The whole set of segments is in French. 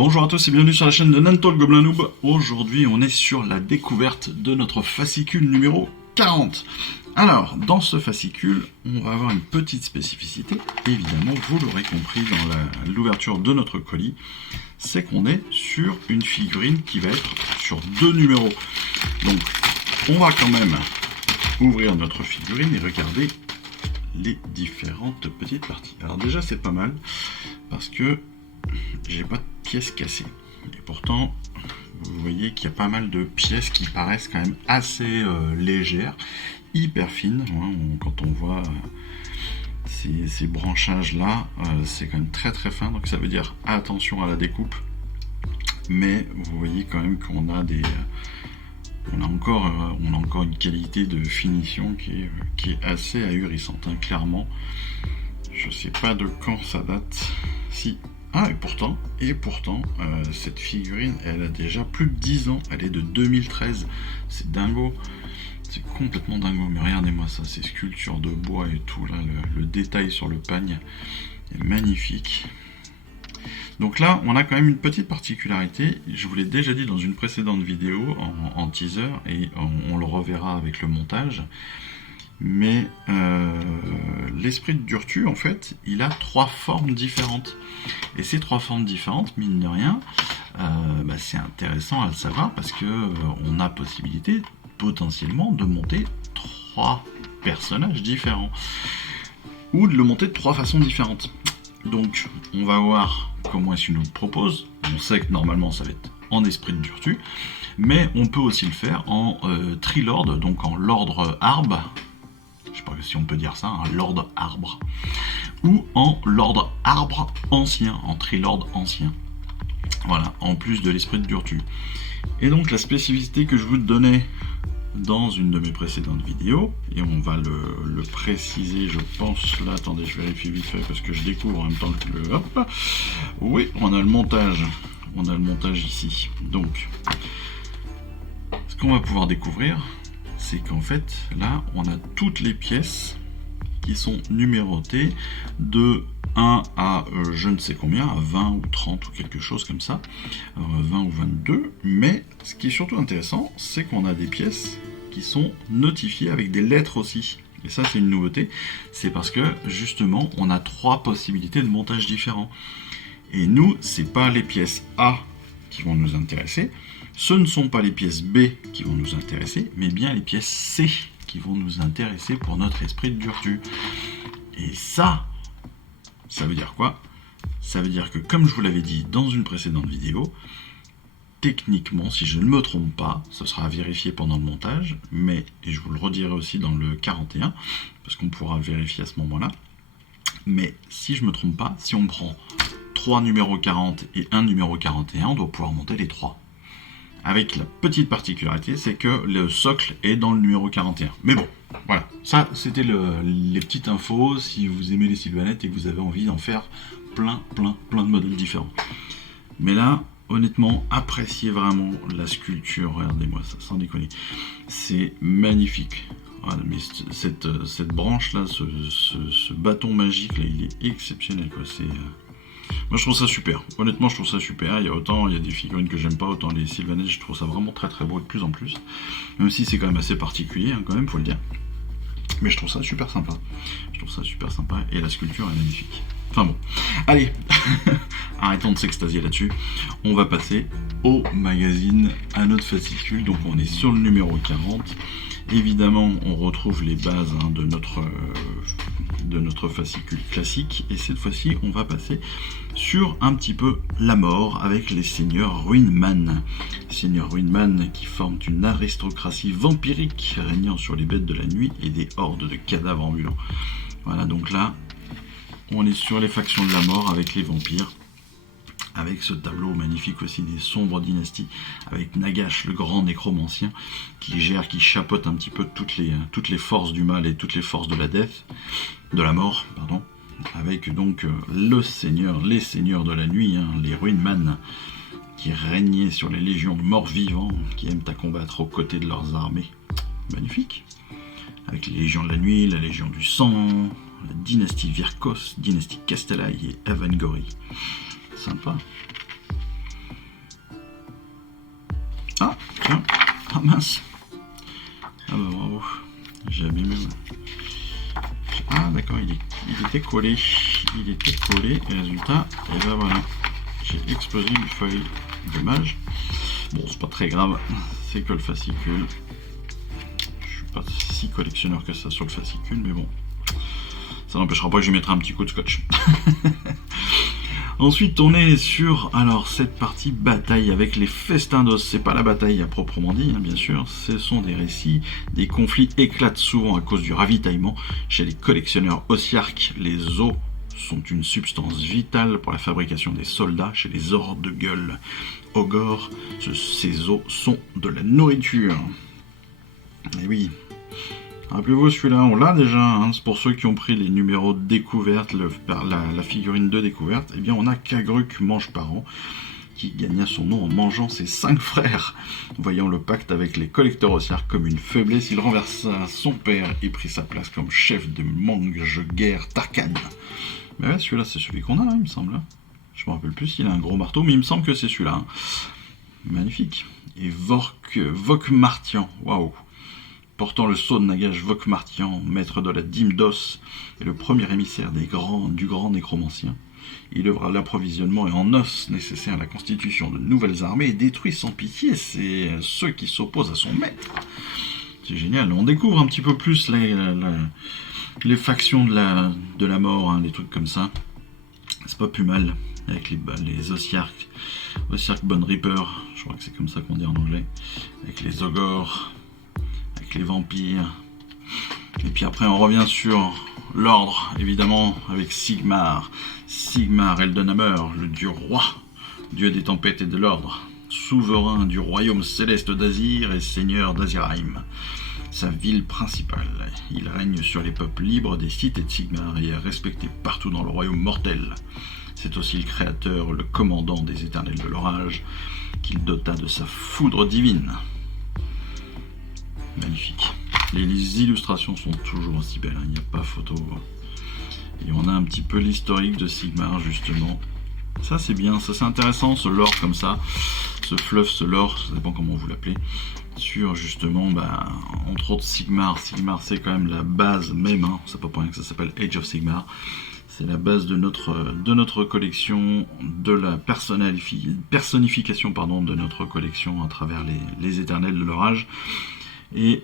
Bonjour à tous et bienvenue sur la chaîne de Nanto le Gobelin Noob. Aujourd'hui on est sur la découverte de notre fascicule numéro 40. Alors, dans ce fascicule, on va avoir une petite spécificité, évidemment, vous l'aurez compris dans l'ouverture de notre colis, c'est qu'on est sur une figurine qui va être sur deux numéros. Donc, on va quand même ouvrir notre figurine et regarder les différentes petites parties. Alors déjà, c'est pas mal, parce que j'ai pas de pièces cassées. Et pourtant, vous voyez qu'il y a pas mal de pièces qui paraissent quand même assez légères, hyper fines. Quand on voit ces branchages là, c'est quand même très très fin, donc ça veut dire attention à la découpe. Mais vous voyez quand même qu'on a on a encore une qualité de finition qui est assez ahurissante, hein, clairement. Je sais pas de quand ça date. Si. Ah, et pourtant, cette figurine, elle a déjà plus de 10 ans, elle est de 2013, c'est dingo, c'est complètement dingo, mais regardez-moi ça, ces sculptures de bois et tout, là, le détail sur le pagne est magnifique. Donc là, on a quand même une petite particularité, je vous l'ai déjà dit dans une précédente vidéo, en teaser, et on le reverra avec le montage. Mais l'esprit de Durtu, en fait, il a trois formes différentes. Et ces trois formes différentes, mine de rien, c'est intéressant à le savoir parce que on a possibilité, potentiellement, de monter trois personnages différents. Ou de le monter de trois façons différentes. Donc, on va voir comment est-ce qu'il nous le propose. On sait que normalement, ça va être en esprit de Durtu. Mais on peut aussi le faire en Trilord, donc en l'ordre arbre. Je sais pas si on peut dire ça, un Lord Arbre, ou en Lord Arbre ancien, en Trilord ancien. Voilà, en plus de l'esprit de Durtu. Et donc la spécificité que je vous donnais dans une de mes précédentes vidéos, et on va le préciser, je pense, là, attendez, je vérifie vite fait parce que je découvre en même temps que le... Hop. Oui, on a le montage ici. Donc, ce qu'on va pouvoir découvrir, c'est qu'en fait, là, on a toutes les pièces qui sont numérotées de 1 à je ne sais combien, à 20 ou 30 ou quelque chose comme ça, 20 ou 22, mais ce qui est surtout intéressant, c'est qu'on a des pièces qui sont notifiées avec des lettres aussi. Et ça, c'est une nouveauté, c'est parce que, justement, on a trois possibilités de montage différents. Et nous, c'est pas les pièces A qui vont nous intéresser, ce ne sont pas les pièces B qui vont nous intéresser, mais bien les pièces C qui vont nous intéresser pour notre esprit de Durtu. Et ça veut dire quoi? Ça veut dire que, comme je vous l'avais dit dans une précédente vidéo, techniquement, si je ne me trompe pas, ce sera à vérifier pendant le montage, mais, et je vous le redirai aussi dans le 41, parce qu'on pourra vérifier à ce moment-là, mais si je ne me trompe pas, si on prend 3 numéros 40 et 1 numéro 41, on doit pouvoir monter les 3. Avec la petite particularité, c'est que le socle est dans le numéro 41. Mais bon, voilà. Ça, c'était les petites infos. Si vous aimez les Sylvanettes et que vous avez envie d'en faire plein de modèles différents. Mais là, honnêtement, appréciez vraiment la sculpture. Regardez-moi ça, sans déconner. C'est magnifique. Voilà, mais cette branche-là, ce bâton magique, là, il est exceptionnel, quoi. Moi je trouve ça super, honnêtement je trouve ça super, il y a des figurines que j'aime pas, autant les Sylvanettes je trouve ça vraiment très beau et de plus en plus, même si c'est quand même assez particulier, hein, quand même faut le dire, mais je trouve ça super sympa, et la sculpture est magnifique. Enfin bon, allez, arrêtons de s'extasier là-dessus, on va passer au magazine, à notre fascicule, donc on est sur le numéro 40, évidemment on retrouve les bases, hein, de notre fascicule classique, et cette fois-ci on va passer sur un petit peu la mort avec les seigneurs Ruinman. Seigneurs Ruinman qui forment une aristocratie vampirique régnant sur les bêtes de la nuit et des hordes de cadavres ambulants. Voilà, donc là on est sur les factions de la mort avec les vampires, avec ce tableau magnifique aussi des sombres dynasties, avec Nagash, le grand nécromancien, qui chapeaute un petit peu toutes les forces du mal et toutes les forces de la mort, pardon, avec donc les seigneurs de la nuit, hein, les Ruinman, qui régnaient sur les légions de morts vivants, qui aiment à combattre aux côtés de leurs armées. Magnifique. Avec les légions de la nuit, la légion du sang, la dynastie Virkos, dynastie Castellaï et Evangori. Sympa. Ah mince. Ah bah bravo. J'ai abîmé. Ah d'accord, il était collé. Il était collé. Et résultat, et ben voilà. J'ai explosé une feuille. Dommage. Bon, c'est pas très grave. C'est que le fascicule. Je suis pas si collectionneur que ça sur le fascicule, mais bon. Ça n'empêchera pas que je mettrai un petit coup de scotch. Ensuite, on est sur cette partie bataille avec les festins d'os. C'est pas la bataille à proprement dit, hein, bien sûr. Ce sont des récits. Des conflits éclatent souvent à cause du ravitaillement. Chez les collectionneurs ossiarques, les os sont une substance vitale pour la fabrication des soldats. Chez les hors-de-gueule ogres, ces os sont de la nourriture. Et oui. Rappelez-vous, celui-là, on l'a déjà, hein, c'est pour ceux qui ont pris les numéros de découverte, la figurine de découverte, eh bien on a Kagruk Mange-Parent, qui gagna son nom en mangeant ses 5 frères. Voyant le pacte avec les collecteurs ossiarques comme une faiblesse, il renversa son père et prit sa place comme chef de mange-guerre Tarkan. Mais ouais, celui-là, c'est celui qu'on a, hein, il me semble. Je me rappelle plus s'il a un gros marteau, mais il me semble que c'est celui-là. Hein. Magnifique. Et Vokmartian, waouh. Portant le sceau de Nagash Vokmartian, maître de la dîme d'os et le premier émissaire du grand nécromancien, il œuvra à l'approvisionnement et en os nécessaire à la constitution de nouvelles armées et détruit sans pitié ceux qui s'opposent à son maître. C'est génial. On découvre un petit peu plus les factions de la mort, hein, les trucs comme ça. C'est pas plus mal avec les Ossiarques Bone Reaper, je crois que c'est comme ça qu'on dit en anglais, avec les ogres, avec les vampires. Et puis après on revient sur l'ordre, évidemment, avec Sigmar Eldenhammer, le dieu roi, dieu des tempêtes et de l'ordre, souverain du royaume céleste d'Azir et seigneur d'Azirheim, sa ville principale. Il règne sur les peuples libres des Sith et de Sigmar et est respecté partout dans le royaume mortel. C'est aussi le créateur, le commandant des éternels de l'orage, qu'il dota de sa foudre divine. Magnifique. Les illustrations sont toujours aussi belles, hein, il n'y a pas photo. Et on a un petit peu l'historique de Sigmar, justement. Ça c'est bien, ça c'est intéressant, ce lore comme ça, ce fluff, ce lore, ça dépend comment vous l'appelez, sur justement, entre autres Sigmar. Sigmar c'est quand même la base même, hein, c'est pas pour rien que ça s'appelle Age of Sigmar. C'est la base de notre collection, de la personnification de notre collection à travers les éternels de l'orage. Et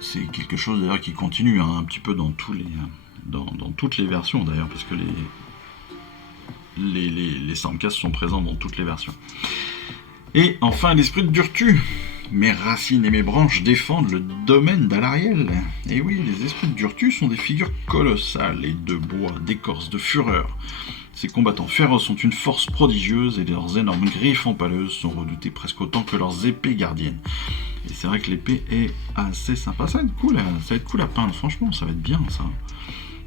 c'est quelque chose d'ailleurs qui continue, hein, un petit peu dans toutes les versions d'ailleurs, parce que les Samkas sont présents dans toutes les versions. Et enfin l'esprit de Durtu. Mes racines et mes branches défendent le domaine d'Alariel. Et oui, les esprits de Durtu sont des figures colossales et de bois, d'écorce, de fureur. Ces combattants féroces sont une force prodigieuse et leurs énormes griffes empaleuses sont redoutées presque autant que leurs épées gardiennes. Et c'est vrai que l'épée est assez sympa. Ça va être cool à peindre, franchement, ça va être bien ça.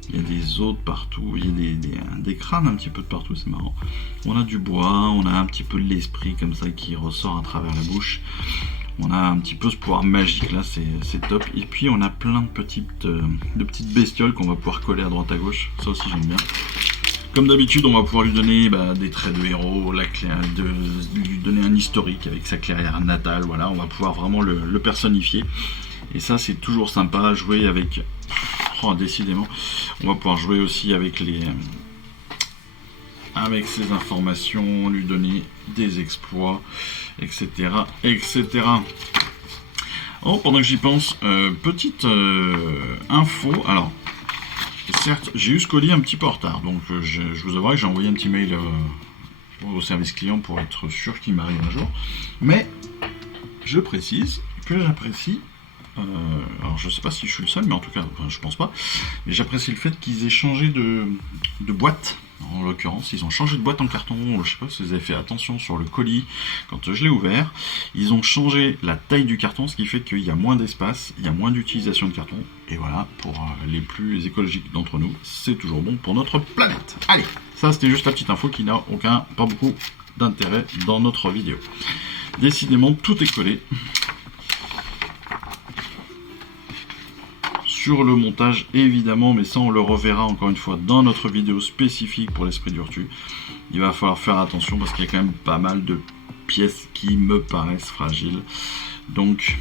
Il y a des os de partout, il y a des crânes un petit peu de partout, c'est marrant. On a du bois, on a un petit peu de l'esprit comme ça qui ressort à travers la bouche. On a un petit peu ce pouvoir magique là, c'est top. Et puis on a plein de petites bestioles qu'on va pouvoir coller à droite à gauche. Ça aussi j'aime bien. Comme d'habitude, on va pouvoir lui donner des traits de héros, lui donner un historique avec sa clairière natale. Voilà, on va pouvoir vraiment le personnifier. Et ça c'est toujours sympa à jouer avec. Oh, décidément, on va pouvoir jouer aussi avec ces informations, lui donner des exploits, etc. etc. Oh, pendant que j'y pense, petite info. Alors, certes, j'ai eu ce colis un petit peu en retard, donc je vous avouerai que j'ai envoyé un petit mail au service client pour être sûr qu'il m'arrive un jour. Mais je précise que j'apprécie. Alors je sais pas si je suis le seul, mais en tout cas, je pense pas. Mais j'apprécie le fait qu'ils aient changé de boîte. En l'occurrence, ils ont changé de boîte en carton. Je sais pas si vous avez fait attention sur le colis quand je l'ai ouvert. Ils ont changé la taille du carton, ce qui fait qu'il y a moins d'espace, il y a moins d'utilisation de carton. Et voilà, pour les plus écologiques d'entre nous, c'est toujours bon pour notre planète. Allez, ça c'était juste la petite info qui n'a pas beaucoup d'intérêt dans notre vidéo. Décidément, tout est collé. Sur le montage évidemment, mais ça on le reverra encore une fois dans notre vidéo spécifique pour l'esprit d'Urtu. Il va falloir faire attention parce qu'il y a quand même pas mal de pièces qui me paraissent fragiles. Donc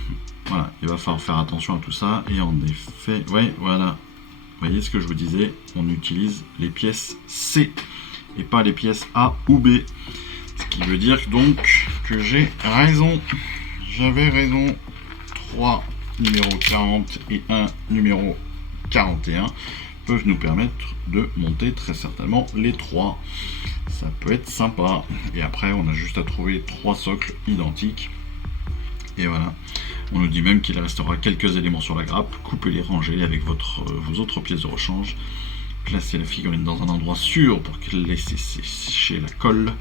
voilà, il va falloir faire attention à tout ça. Et en effet, ouais, voilà. Vous voyez ce que je vous disais, on utilise les pièces C et pas les pièces A ou B. Ce qui veut dire donc que j'ai raison. J'avais raison. 3 numéro 40 et 1 numéro 41 peuvent nous permettre de monter très certainement les 3. Ça peut être sympa. Et après, on a juste à trouver 3 socles identiques. Et voilà. On nous dit même qu'il restera quelques éléments sur la grappe. Coupez-les, rangez-les avec vos autres pièces de rechange. Placez la figurine dans un endroit sûr pour qu'elle laisse sécher la colle.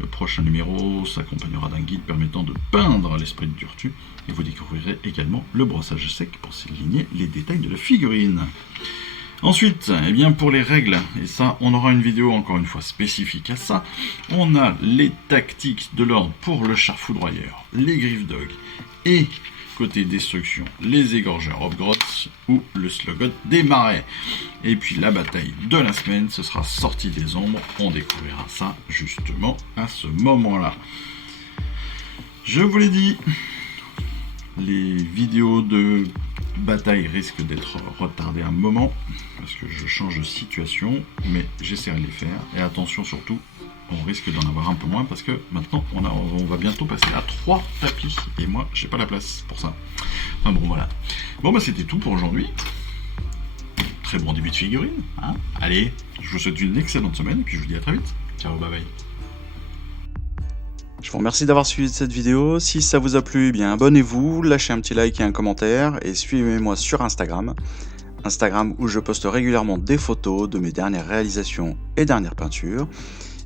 Le prochain numéro s'accompagnera d'un guide permettant de peindre l'esprit de Durtu. Et vous découvrirez également le brossage sec pour souligner les détails de la figurine. Ensuite, eh bien pour les règles, et ça on aura une vidéo encore une fois spécifique à ça, on a les tactiques de l'ordre pour le char foudroyeur, les griffes dog et côté destruction, les égorgeurs Hobgroth ou le Slogot des marais. Et puis la bataille de la semaine, ce sera Sortie des ombres, on découvrira ça justement à ce moment-là. Je vous l'ai dit, les vidéos de bataille risquent d'être retardées un moment, parce que je change de situation, mais j'essaierai de les faire. Et attention surtout, on risque d'en avoir un peu moins, parce que maintenant on va bientôt passer à 3 tapis, et moi j'ai pas la place pour ça. Enfin bon voilà. Bon bah c'était tout pour aujourd'hui. Très bon début de figurine, hein. Allez, je vous souhaite une excellente semaine, et puis je vous dis à très vite. Ciao, bye bye. Je vous remercie d'avoir suivi cette vidéo. Si ça vous a plu, eh bien abonnez-vous, lâchez un petit like et un commentaire et suivez-moi sur Instagram où je poste régulièrement des photos de mes dernières réalisations et dernières peintures.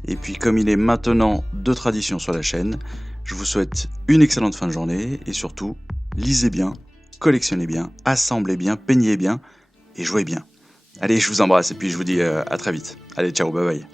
Et puis comme il est maintenant de tradition sur la chaîne, je vous souhaite une excellente fin de journée et surtout, lisez bien, collectionnez bien, assemblez bien, peignez bien et jouez bien. Allez, je vous embrasse et puis je vous dis à très vite. Allez, ciao, bye bye.